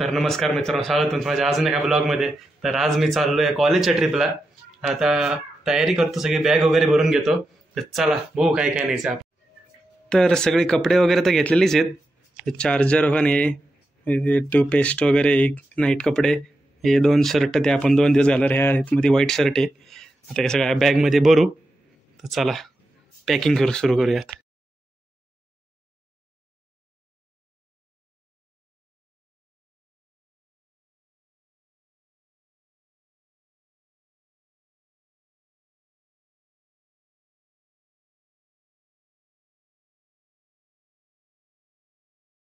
तर नमस्कार मित्रांनो, स्वागत तुमचं माझ्या अजून एका ब्लॉगमध्ये. तर आज मी चाललो आहे कॉलेजच्या ट्रिपला. आता तयारी करतो, सगळी बॅग वगैरे भरून घेतो. तर चला बघू काय काय न्यायचं आपण. तर सगळे कपडे वगैरे तर घेतलेलीच आहेत. चार्जर पण हे टूथपेस्ट वगैरे, एक नाईट कपडे, हे 2 शर्ट ते आपण 2 दिवस घालणार. ह्यामध्ये व्हाईट शर्ट आहे. आता हे सगळ्या बॅगमध्ये भरू. तर चला पॅकिंग सुरू करूयात.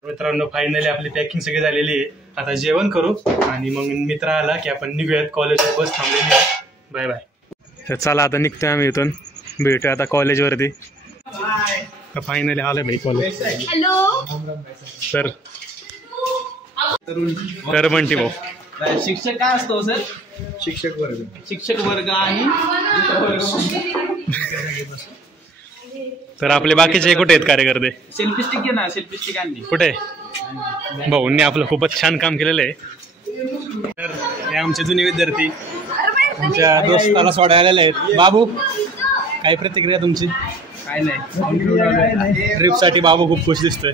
मित्रांनो, फायनली आपली पॅकिंग सगळी झालेली आहे. आता जेवण करू आणि मग मित्र आला की आपण निघूयात. कॉलेजवर बस थांबलेली आहे. Bye bye. तर चला आता निघतोय आम्ही इथून. भेटूया आता कॉलेजवरती. फायनली आलं भाई कॉलेज. तर म्हणते भाऊ, शिक्षक काय असतो सर? शिक्षक वर्ग आणि तर आपले बाकीचे कुठे आहेत कार्यकर्ते? सेल्फी स्टिक घे ना, सेल्फी स्टिक आणली कुठे? भाऊंनी आपलं खूपच छान काम केलेलं आहे. तर हे आमचे जुने विद्यार्थी आमच्या दोस्ताला सोडायला आलेले आहेत. बाबू, काय प्रतिक्रिया तुमची? काय नाही, ट्रिपसाठी बाबू खूप खुश दिसतोय.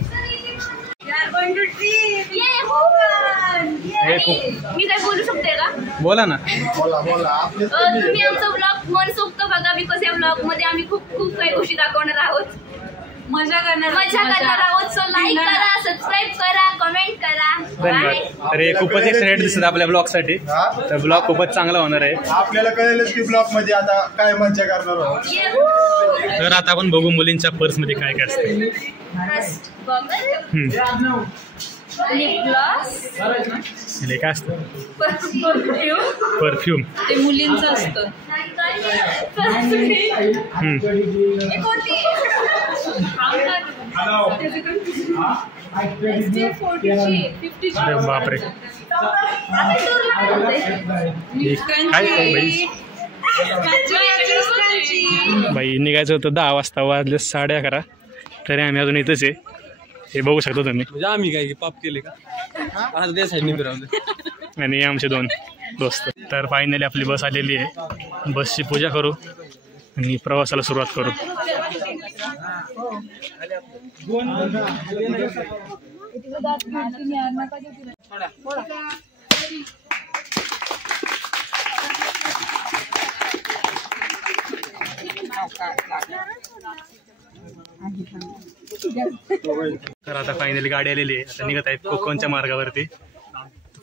मी काय बोलू शकते का? बोला ना. तुम्ही आमचा ब्लॉग मनसोक्त बघा, बिकॉज या ब्लॉग मध्ये आम्ही खूप काही गोष्टी दाखवणार आहोत, मजा करणार आहोत. सो लाईक करा, सबस्क्राईब करा, कमेंट करा. धन्यवाद. अरे खूपच एक्साइटेड दिसत आपल्या ब्लॉग साठी. तर ब्लॉग खूपच चांगला होणार आहे. आपल्याला कळेलच की ब्लॉग मध्ये आता काय मजा करणार आहोत. तर आता आपण बघू मुलींच्या पर्स मध्ये काय काय असते. लिप ग्लॉस, हे काय असतं? परफ्यूम. ते मुलींचं असतं. बापरे, बाई निघायचं होतं 10 वाजता, वाजले 11:30. तरी आम्ही अजून इथंच आहे. हे बघू शकतो तुम्ही. म्हणजे आम्ही काय पाप केले का? आणि आमचे 2 दोस्त. तर फायनली आपली बस आलेली आहे. बसची पूजा करू आणि प्रवासाला सुरुवात करू. तर आता फायनली गाडी आलेली आहे. आता निघत आहेत कोकणच्या मार्गावरती.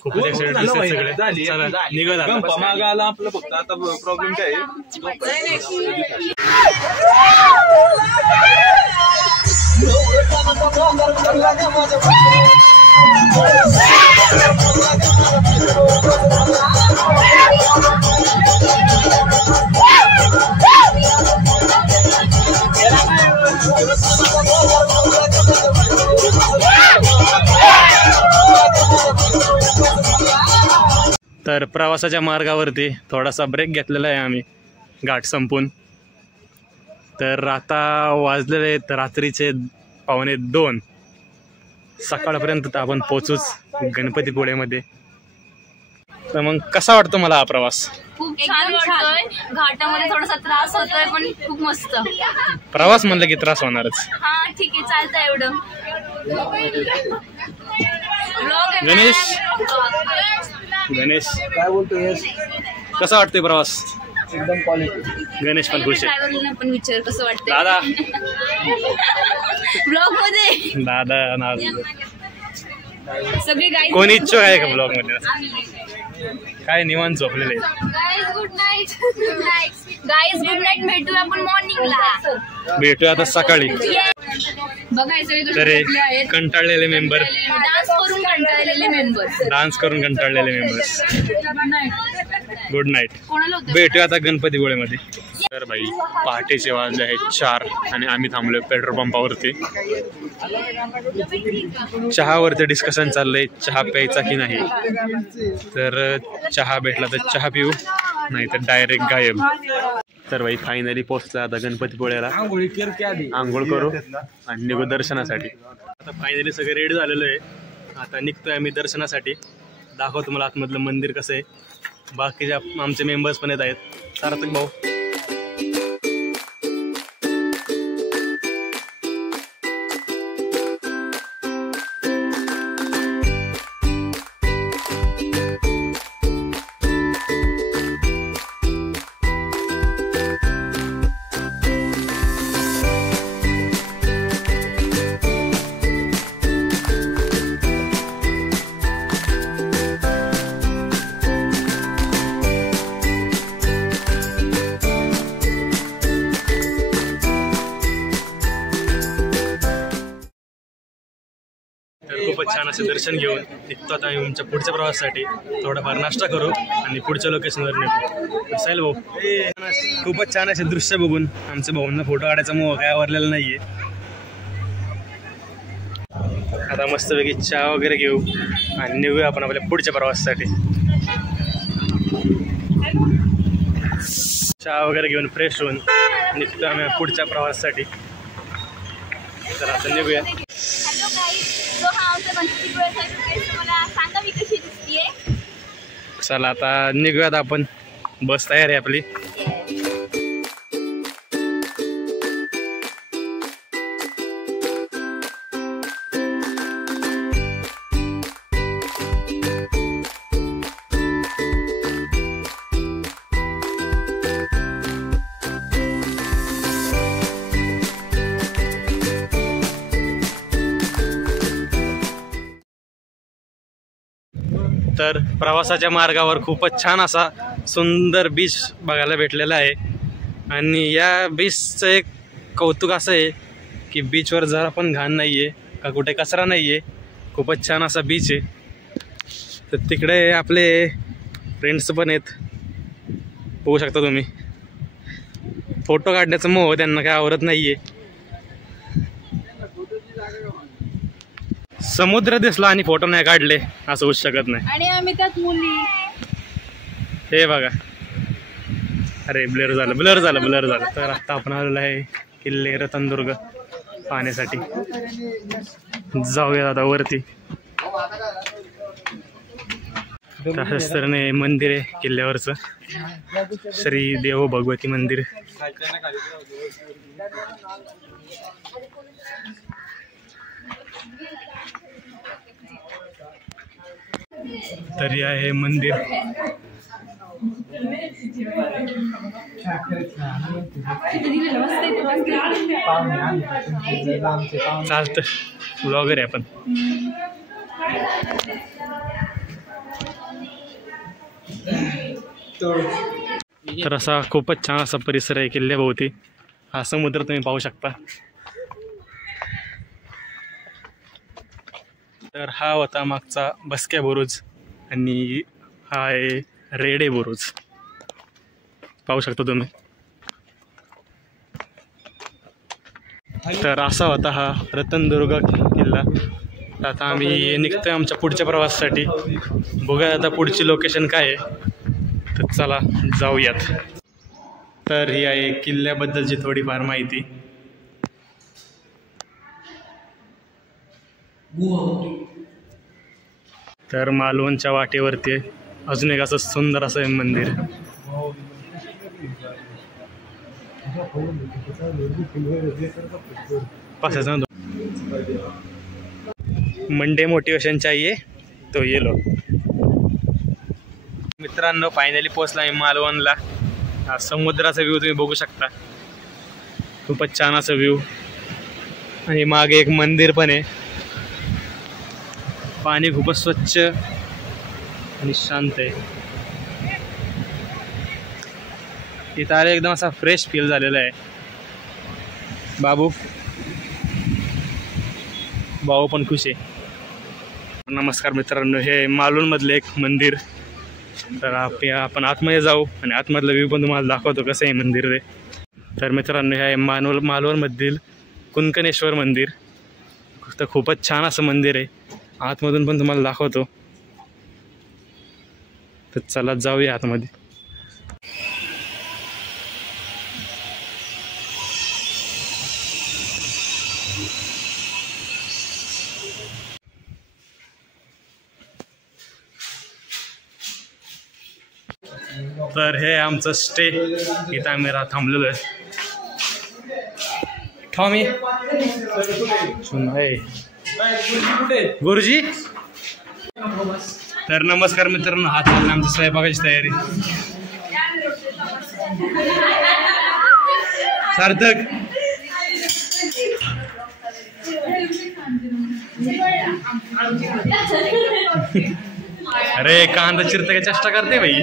खूपच एक्साइटेड दिसतात सगळे. चला निघत आता. मागं आला आपलं. फक्त आता प्रॉब्लेम काय तर प्रवासाच्या मार्गावरती थोडासा ब्रेक घेतलेला आहे आम्ही, घाट संपून. तर आता वाजलेले आहेत रात्रीचे 1:15. सकाळपर्यंत तर आपण पोचूच गणपतीपुळेमध्ये. तर मग कसा वाटतो मला हा प्रवास? खूप छान वाटतोय. घाटामध्ये थोडासा त्रास होतोय पण खूप मस्त. प्रवास म्हणलं की त्रास होणारच. हा ठीक आहे, चालतंय एवढं. गणेश काय बोलतोय? कसा वाटतोय प्रवास? एकदम क्वालिटी. गणेश पण खुश आहे. ड्रायव्हरला पण विचार कसं वाटतंय दादा. ब्लॉग मध्ये दादा सगळे गाईज. कोणी इच्छुक आहे का ब्लॉग मध्ये? काय निवांत झोपलेले. Guys good night. Guys good night. भेटू आपण मॉर्निंगला. भेटूया आता सकाळी. बघायचं तरी कंटाळलेले मेंबर, डान्स करून कंटाळलेले मेंबर्स. Good night. भेटूया आता गणपतीपुळेमध्ये. तर भाई पहाटेचे वाजले आहेत 4 आणि आम्ही थांबलोय पेट्रोल पंपावरती. चहावरती डिस्कशन चाललंय, चहा प्यायचा की नाही. तर चहा भेटला तर चहा पिऊ, नाही तर डायरेक्ट गायब. तर भाई फायनली पोहोचला आता गणपतीपुळ्याला. आंघोळ करू आणि निघू दर्शनासाठी. आता फायनली सगळे रेडी झालेलो आहे. आता निघतोय आम्ही दर्शनासाठी. दाखवतो तुम्हाला आतमधलं मंदिर कसं आहे. बाकीचे आमचे मेंबर्स पण येत आहेत. सार्थक भाऊ खूपच छान असे दर्शन घेऊन निघतो आता आम्ही आमच्या पुढच्या प्रवासासाठी. थोडाफार नाश्ता करू आणि पुढच्या लोकेशनवर निघू. साहिल भाऊ खूपच छान असे दृश्य बघून आमच्या भाऊंना फोटो काढायचा मोह काय आवरलेला नाहीये. आता मस्तपैकी चहा वगैरे घेऊ आणि निघूया आपण आपल्या पुढच्या प्रवासासाठी. चहा वगैरे घेऊन फ्रेश होऊन निघतो आम्ही पुढच्या प्रवासासाठी. तर आता निघूया. चला आता निघूयात आपण. बस तयार आहे आपली. तर प्रवासाच्या मार्गावर खूपच छान असा सुंदर बीच बघायला भेटलेला आहे. आणि या बीचचं एक कौतुक असं आहे की बीचवर जरा पण घाण नाही आहे का कुठे कचरा नाही आहे. खूपच छान असा बीच आहे. तर तिकडे आपले फ्रेंड्स पण आहेत, बघू शकता तुम्ही. फोटो काढण्याचं मोह त्यांना काय आवडत नाही आहे. समुद्र दिसला आणि फोटो नाही काढले असं होऊ शकत नाही. आणि आम्ही त्यात मुली. हे बघा, अरे ब्लर झालं. तर आता आपण आलेलो आहे किल्ले रतनदुर्ग पाहण्यासाठी. जाऊया आता वरती. तसंच तर नाही मंदिर आहे किल्ल्यावरचं, श्री देव भगवती मंदिर. तर हे आहे मंदिर. चालतं ब्लॉगर आहे आपण. तर असा खूपच छान असा परिसर आहे किल्ल्याभोवती. हा समुद्र तुम्ही पाहू शकता. तर हा होता मागचा बसक्या बुरुज आणि हा आहे रेडे बुरुज, पाहू शकता तुम्ही. तर असा होता हा रतनदुर्ग किल्ला. आता आम्ही निघतोय आमच्या पुढच्या प्रवासासाठी. बघूया आता पुढची लोकेशन काय आहे. तर चला जाऊयात. तर ही आहे किल्ल्याबद्दलची थोडीफार माहिती. तर मालवणच्या वाटेवरती अजून एक असं सुंदर असं मंदिर. मंडे मोटिवेशन चाहिए तो ये लो. मित्रांनो फायनली पोहोचला आहे मालवणला. हा समुद्राचा व्ह्यू तुम्ही बघू शकता. खूपच छान असा व्ह्यू. आणि मागे एक मंदिर पण आहे. पाणी खूपच स्वच्छ आणि शांत आहे. इथं आले एकदम असा फ्रेश फील झालेला आहे. भाऊ पण खुश आहे. नमस्कार मित्रांनो, हे मालवणमधले एक मंदिर. तर आपण आतमध्ये जाऊ आणि आतमधलं व्ह्यू पण तुम्हाला दाखवतो कसं आहे मंदिर ते. तर मित्रांनो हे आहे मालवणमधील कुणकणेश्वर मंदिर. तर खूपच छान असं मंदिर आहे. आतमधून पण तुम्हाला दाखवतो. तर चला जाऊया आतमध्ये. तर हे आमचं स्टे, इथं आम्ही थांबलेलो आहे. मी गुरुजी. तर नमस्कार मित्रांनो, हा चालला आमची स्वयंपाकाची तयारी. सार्थक अरे कांदा चिरता काय चेष्टा करते बाई.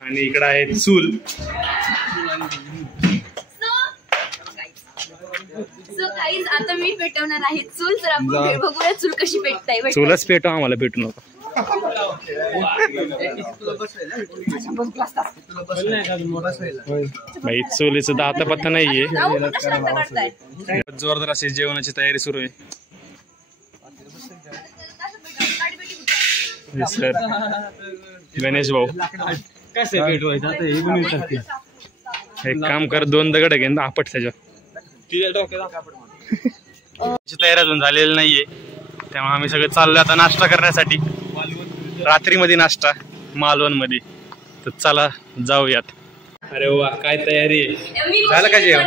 आणि इकडं आहे चूल. आता मी पेटवणार आहे चूल. तर आपण बघूया चूल कशी पेटताय. चूलच पेटव, आम्हाला पेटू नका. बाई चुलीचं दाता पत्ता नाहीये. जोरदार अशी जेवणाची तयारी सुरू आहे. सर गणेश भाऊ एक काम कर, 2 दगड घेऊन आपट त्याच्या. तयारी अजून झालेली नाहीये, त्यामुळे आम्ही सगळं चाललोय आता नाश्ता करण्यासाठी. रात्रीमध्ये नाश्ता मालवण मध्ये. तर चला जाऊयात. अरे वा काय तयारी आहे. झालं का जेवण?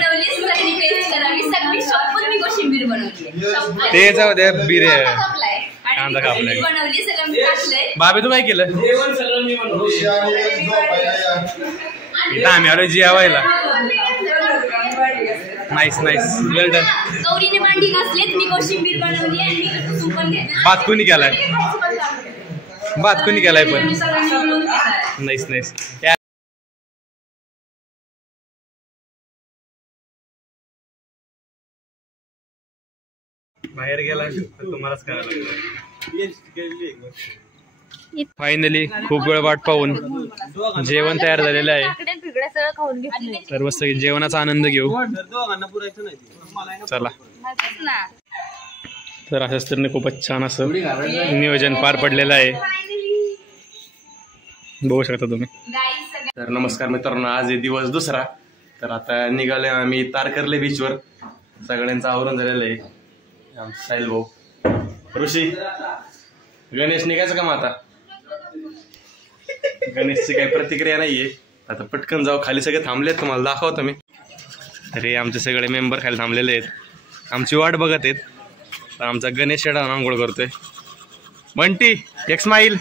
ते जाऊ द्या. बिर्याणी कांदा कापलाय. बाबे तू काय केलं? इथं आम्ही आलो जेवायला. नाईस नाईस, वेल डन. गौरीने मांडी घासलीत, मी कोशिंबीर बनवली आणि मी सूप पण घेतलं. भात कोणी केलाय? भात कोणी केलाय पण? Nice nice. बाहेर गेला तर तुम्हालाच करायला लागलं. फायनली खूप वेळ वाट पाहून जेवण तयार झालेलं आहे. तर मस्त जेवणाचा आनंद घेऊ. चला. तर अशाच तऱ्हेने खूपच छान असं नियोजन पार पडलेलं आहे, बघू शकता तुम्ही. तर नमस्कार मित्रांनो, आज आहे दिवस दुसरा. तर आता निघाले आम्ही तारकर्ली बीचवर. सगळ्यांचं आवरून झालेलं आहे. साहिल भाऊ, ऋषी, गणेश निघायचं का मग आता? गणेशची काही प्रतिक्रिया नाहीये. आता पटकन जाऊ. खाली सगळे थांबलेत, तुम्हाला दाखवतो मी. तरी आमचे सगळे मेंबर खाली थांबलेले आहेत, आमची वाट बघत आहेत. आमचा गणेश शेडा आंघोळ करतोय. बंटी एक स्माईल.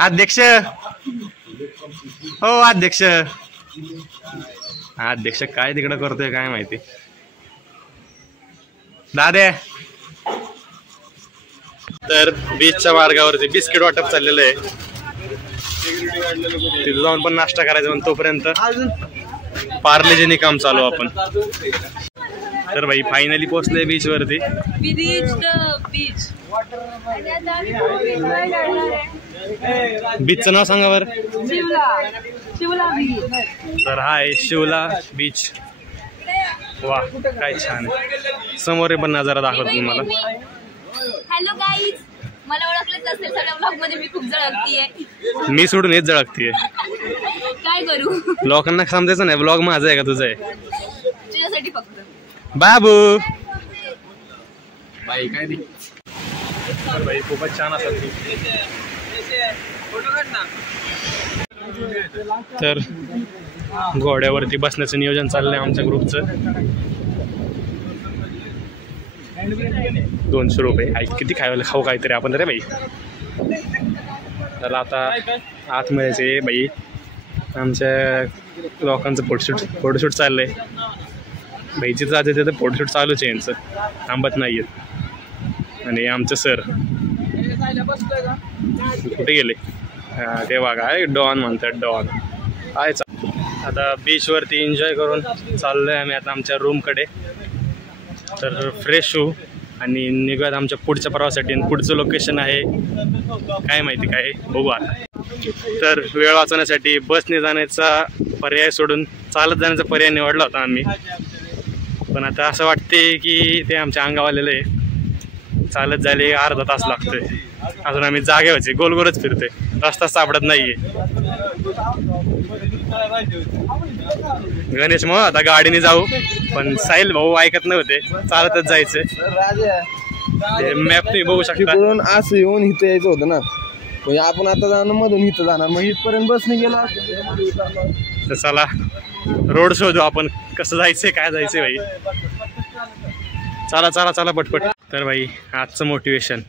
अध्यक्ष हो अध्यक्ष. अध्यक्ष काय तिकडं करतोय काय माहिती. दादे. तर बीचच्या मार्गावरती बिस्किट वाटप चाललेलं आहे. तिथे जाऊन पण नाश्ता करायचा. पण तोपर्यंत पार्लेजीने काम चालू आपण. तर भाई फायनली पोहोचले बीच वरती. बीचचं नाव सांगा बरं. तर हा आहे शिवला बीच. वा काय छान आहे. समोर पण नजारा दाखवतो तुम्हाला. हॅलो गाईज, मला ओळखलंच असेल सगळ्या ब्लॉग मध्ये मी खूप झळकतीये. मी सोडून हेच झळकतीये. काय करू, लोकांना समजायचं नाही ब्लॉग माझा आहे का तुझा आहे. तुझ्यासाठी फक्त. बाबू बाई काय दी. बाई खूपच छान असं. तर घोड्यावरती बसण्याचं नियोजन चाललंय आमच्या ग्रुपचं. 200 रुपये. किती खाऊ काहीतरी आपण रे बाई. त्याला आता आतमध्ये बाई आमच्या लोकांचं फोटोशूट चाललंय. बाईची जाते तिथं फोटोशूट चालूच आहे यांचं, थांबत नाही आहेत. आणि आमचं सर कुठे गेले ते बघा. डॉन म्हणतात डॉन. आहे आता बीचवरती एन्जॉय करून चाललोय आम्ही आता आमच्या रूमकडे. तर फ्रेश होऊ आणि निघूयात आमच्या पुढच्या प्रवासासाठी. पुढचं लोकेशन आहे काय माहिती काय बघू आता. तर वेळ वाचवण्यासाठी बसने जाण्याचा पर्याय सोडून चालत जाण्याचा पर्याय निवडला होता आम्ही. पण आता असं वाटते की ते आमच्या अंगावालेलं आहे. चालत जायला अर्धा तास लागतोय. अजून आम्ही जागेवरचे गोलगोलच फिरतोय, रस्ता सापडत नाहीये. गणेश मग आता गाडीने जाऊ, पण साहिल भाऊ ऐकत नव्हते, चालतच जायचं. मॅप तुम्ही बघू शकता. तिकडून असं येऊन इथं यायचं होतं ना, म्हणजे आपण आता जाणार मधून इथं जाणार, मग इथपर्यंत बसने गेला. तर चला रोड शोधू आपण, कसं जायचंय काय जायचंय भाई. चला चला चला पटपट. तर भाई आजचं मोटिवेशन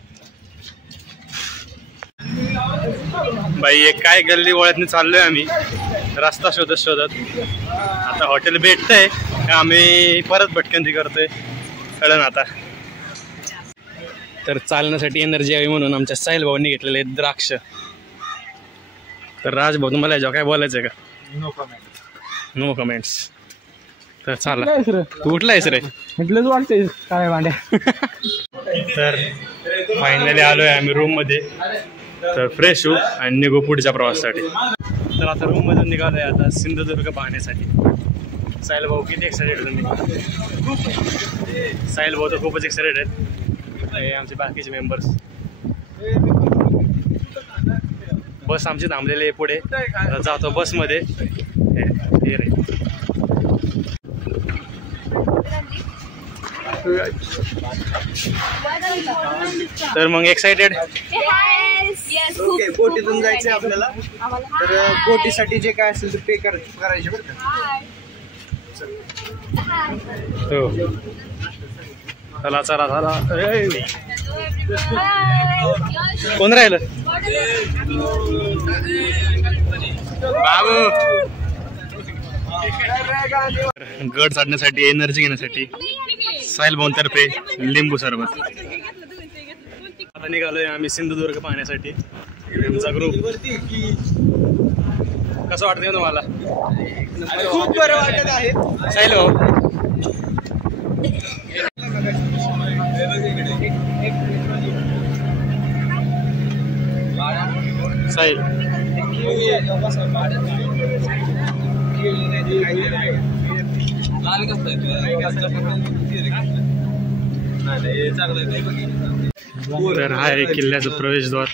भाई, एक काय गल्ली वळतने चाललोय आम्ही रस्ता शोधत शोधत. आता हॉटेल भेटतंय का आम्ही परत भटकंती करतोय कळलं ना आता. तर चालण्यासाठी एनर्जी यावी म्हणून आमच्या साहिल भाऊंनी घेतलेले आहेत द्राक्ष. तर राज भाऊ तुम्हाला याच्यावर काय बोलायचं आहे का? No comments. तर चला तू उठला आहेस रे म्हटलंच वाटतंय काय भांड्या. तर फायनली आलोय आम्ही रूम मध्ये. तर फ्रेश होऊ आणि निघू पुढच्या प्रवासासाठी. तर आता रूम मधून निघालोय आता सिंधुदुर्ग पाहण्यासाठी. साहिल भाऊ किती एक्साइटेड तुम्ही? साहिल भाऊ तर खूपच एक्साइटेड आहेत. हे आमचे बाकीचे मेंबर्स. बस आमची थांबलेली आहे पुढे, जातो बसमध्ये. हे रे तर मग एक्साइटेड. बोटीतून जायचंय आपल्याला, तर बोटीसाठी जे काय असेल ते पे करायचे बरं का. हो चला चला चला. कोण राहिलं बाबू? गड चढण्यासाठी एनर्जी घेण्यासाठी साहिल भाऊंतर्फे लिंबू सरबत. आता निघालोय आम्ही सिंधुदुर्ग पाहण्यासाठी. आमचा ग्रुप. कसं वाटतंय तुम्हाला? खूप बरं वाटत आहे साहिल भाऊ. साहिल तर हा आहे किल्ल्याचं प्रवेशद्वार.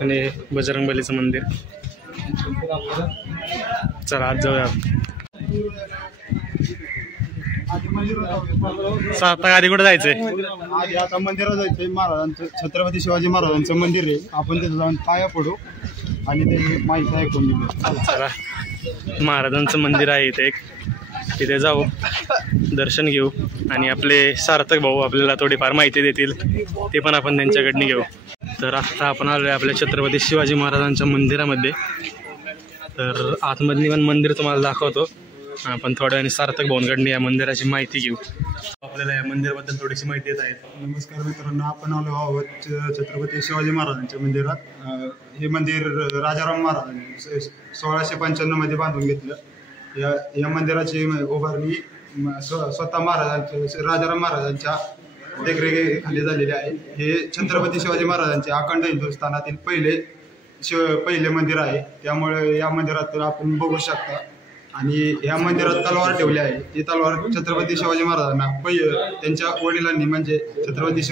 आणि बजरंगबलीचं मंदिर. चला आज जाऊया. आता आधी कुठे जायचंय? आधी आता मंदिरात जायचंय. महाराजांचं, छत्रपती शिवाजी महाराजांचं मंदिर आहे. आपण तिथं जाऊन पाया पडू आणि त्याची माहिती ऐकून निघू. चला महाराजांचं मंदिर आहे इथे एक, तिथे जाऊ दर्शन घेऊ आणि आपले सार्थक भाऊ आपल्याला थोडीफार माहिती देतील, ते पण आपण त्यांच्याकडनं घेऊ. तर आता आपण आलोय आपल्या छत्रपती शिवाजी महाराजांच्या मंदिरामध्ये. तर आतमधली पण मंदिर तुम्हाला दाखवतो. आपण थोड्या वेळाने सार्थक भाऊंकडनं या मंदिराची माहिती घेऊ. आपल्याला या मंदिराबद्दल थोडीशी माहिती देत आहेत. नमस्कार मित्रांनो, आपण आलो आहोत छत्रपती शिवाजी महाराजांच्या मंदिरात. हे मंदिर राजाराम महाराजांनी 1695 मध्ये बांधून घेतलं. या मंदिराची उभारणी स्वतः राजाराम महाराजांच्या देखरेखीखाली झालेली आहे. हे छत्रपती शिवाजी महाराजांचे अखंड हिंदुस्थानातील पहिले मंदिर आहे. त्यामुळे या मंदिरात आपण बघू शकता. आणि या मंदिरात तलवार ठेवली आहे. ती तलवार छत्रपती शिवाजी महाराजांना त्यांच्या वडिलांनी म्हणजे छत्रपती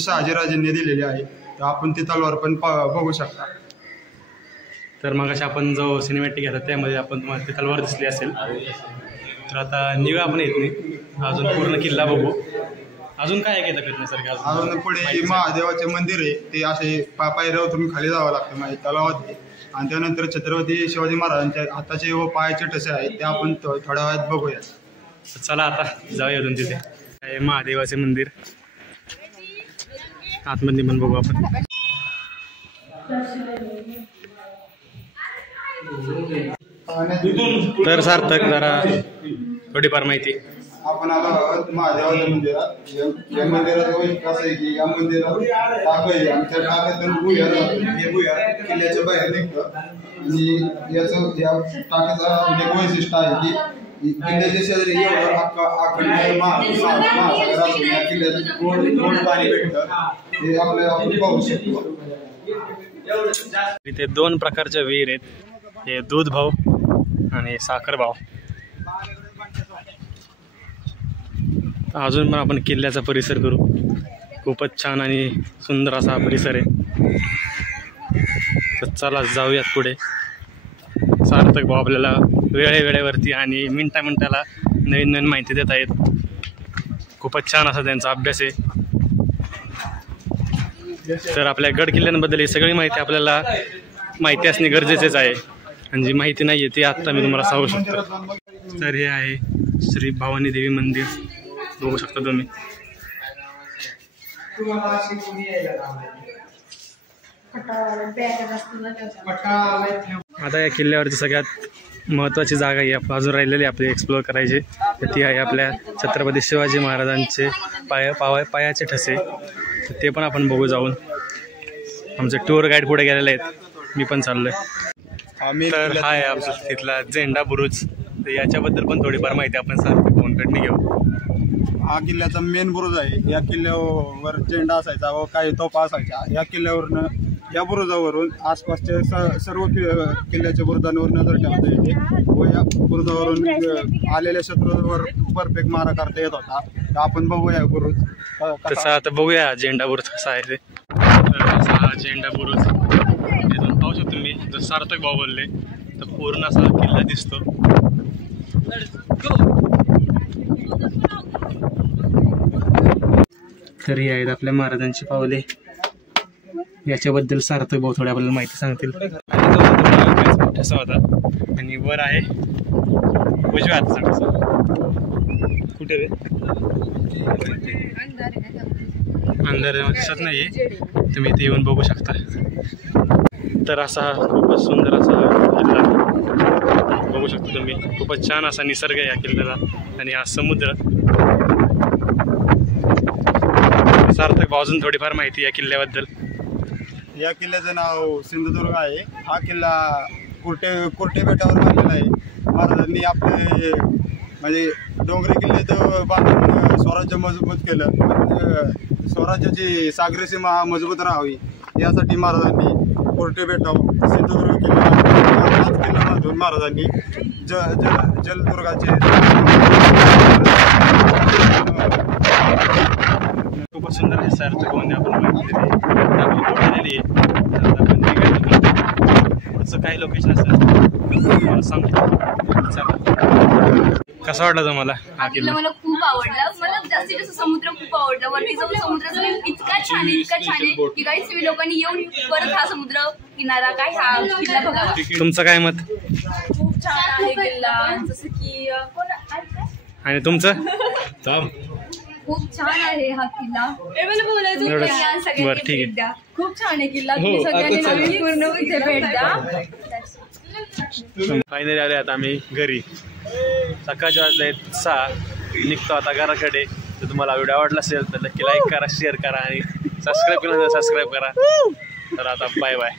शहाजीराजेंनी दिलेली आहे. तर आपण ती तलवार पण बघू शकता. तर मग अशा आपण जो सिनेमॅटिक घेतात त्यामध्ये आपण तुम्हाला ती तलवार दिसली असेल. तर आता निघू आपण येत नाही, अजून पूर्ण किल्ला बघू. अजून काय आहे फिरण्यासारखं? अजून पुढे महादेवाचे मंदिर आहे. ते असे पायऱ्या तुम्ही खाली जावं लागतं माझ्या तलावात. आणि त्यानंतर छत्रपती शिवाजी महाराजांच्या हाताचे व पायाचे ठसे आहेत ते आपण थोड्या वेळात बघूया. चला आता जाऊया अजून तिथे. आहे महादेवाचे मंदिर, आतमध्ये पण बघू आपण. तर सार्थक जरा थोडीफार माहिती. आपण आलो आहोत महादेवाच्या मंदिरात. या मंदिरात असं आहे की या मंदिरात टाक आहे. आमच्या टाकातून भुयार हे भुयार किल्ल्याच्या बाहेर निघतं. आणि या टाकाचा एक वैशिष्ट्य आहे की किल्ल्याच्या शेजारी एवढं अखंड महासागर असून या किल्ल्यात गोड पाणी भेटतं. हे आपण पाहू शकतो. इथे 2 प्रकारच्या विहीर आहेत. हे दूध भाव आणि साखर भाव. अजून पण आपण किल्ल्याचा परिसर करू. खूपच छान आणि सुंदर असा परिसर आहे. तर चला जाऊयात पुढे. सार्थक भाऊ आपल्याला वेळेवरती आणि मिनटाला नवीन नवीन माहिती देत आहेत. खूपच छान असा त्यांचा अभ्यास आहे. तर आपल्या गड किल्ल्यांबद्दल ही सगळी माहिती आपल्याला माहिती असणे गरजेचेच आहे आणि जी माहिती नाही आहे ती आत्ता मी तुम्हाला सांगू शकतो. तर हे आहे श्री भवानी देवी मंदिर, बघू शकता तुम्ही. आता या किल्ल्यावरती सगळ्यात महत्त्वाची जागा ही अजून राहिलेली आपली एक्सप्लोअर करायची, तर ती आहे आपल्या छत्रपती शिवाजी महाराजांचे पायाचे ठसे. तर ते पण आपण बघू जाऊन. आमचे टूर गाईड पुढे गेलेले आहेत, मी पण चाललोय. तर हा आहे आपला तिथला झेंडा बुरुज. तर याच्याबद्दल पण थोडीफार माहिती आपण फोनकडनं घेऊ. हा किल्ल्याचा मेन बुरुज आहे. या किल्ल्यावर झेंडा असायचा व काही तोफा असायच्या. या किल्ल्यावरनं, या बुरुजावरून आसपासच्या सर्व किल्ल्याच्या बुरुजांवर नजर ठेवता येते व या बुरुजावरून आलेल्या शत्रूवर परफेक्ट मारा करता येत होता. तर आपण बघूया बुरुज तसा. आता बघूया झेंडा बुरुज कसा आहे ते. तर हा झेंडा बुरुज इथून पाहू शकतो मी. जर सार्थक भाऊ बोलले तर पूर्ण असा किल्ला दिसतो. तर ही आहेत आपल्या महाराजांची पावले. याच्याबद्दल सार्थक भाऊ थोडी आपल्याला माहिती सांगतील. ठसा होता आणि वर आहे उजव्या हाताचा ठसा. कुठे रे? अंधार दिसत नाही, तुम्ही इथे येऊन बघू शकता. तर असा खूपच सुंदर असा किल्ला बघू शकता तुम्ही. खूपच छान असा निसर्ग आहे या किल्ल्याला आणि हा समुद्र. सार्थक भाऊ अजून थोडीफार माहिती या किल्ल्याबद्दल. या किल्ल्याचं नाव सिंधुदुर्ग आहे. हा किल्ला कुर्टे बेटावर बांधलेला आहे. महाराजांनी आपले म्हणजे डोंगरी किल्ले तर बांधून स्वराज्य मजबूत केलं. पण स्वराज्याची सागरी सीमा मजबूत राहावी यासाठी महाराजांनी कुर्टे बेटावर सिंधुदुर्ग किल्ला बांधून महाराजांनी जलदुर्गाचे खूपच सुंदर आहे. सार्थक भाऊने आपण माहिती दिली. आपण पुढचं काही लोकेशन असेल मला सांगतो. कसा वाटला तुम्हाला हा किल्ला? मला खूप आवडला. मला जास्तीत जास्त समुद्र खूप आवडला. वरती जाऊन समुद्राचा इतका छान आहे की काही सगळी लोकांनी येऊन परत हा समुद्र किनारा काय हा किल्ला बघावा. तुमचं काय मत? खूप छान आहे किल्ला. जसं की आणि तुमचं? खूप छान आहे हा किल्ला. बरं ठीक आहे. खूप छान आहे किल्ला. तुम्ही सगळ्यांनी पूर्ण इथे भेट द्या. फायनली आले आता आम्ही घरी. सकाळचे वाजले 6. निघतो आता घराकडे. तर तुम्हाला व्हिडिओ आवडला असेल तर नक्की लाईक करा, शेअर करा आणि सबस्क्राईब केलं तर सबस्क्राईब करा. तर आता बाय बाय.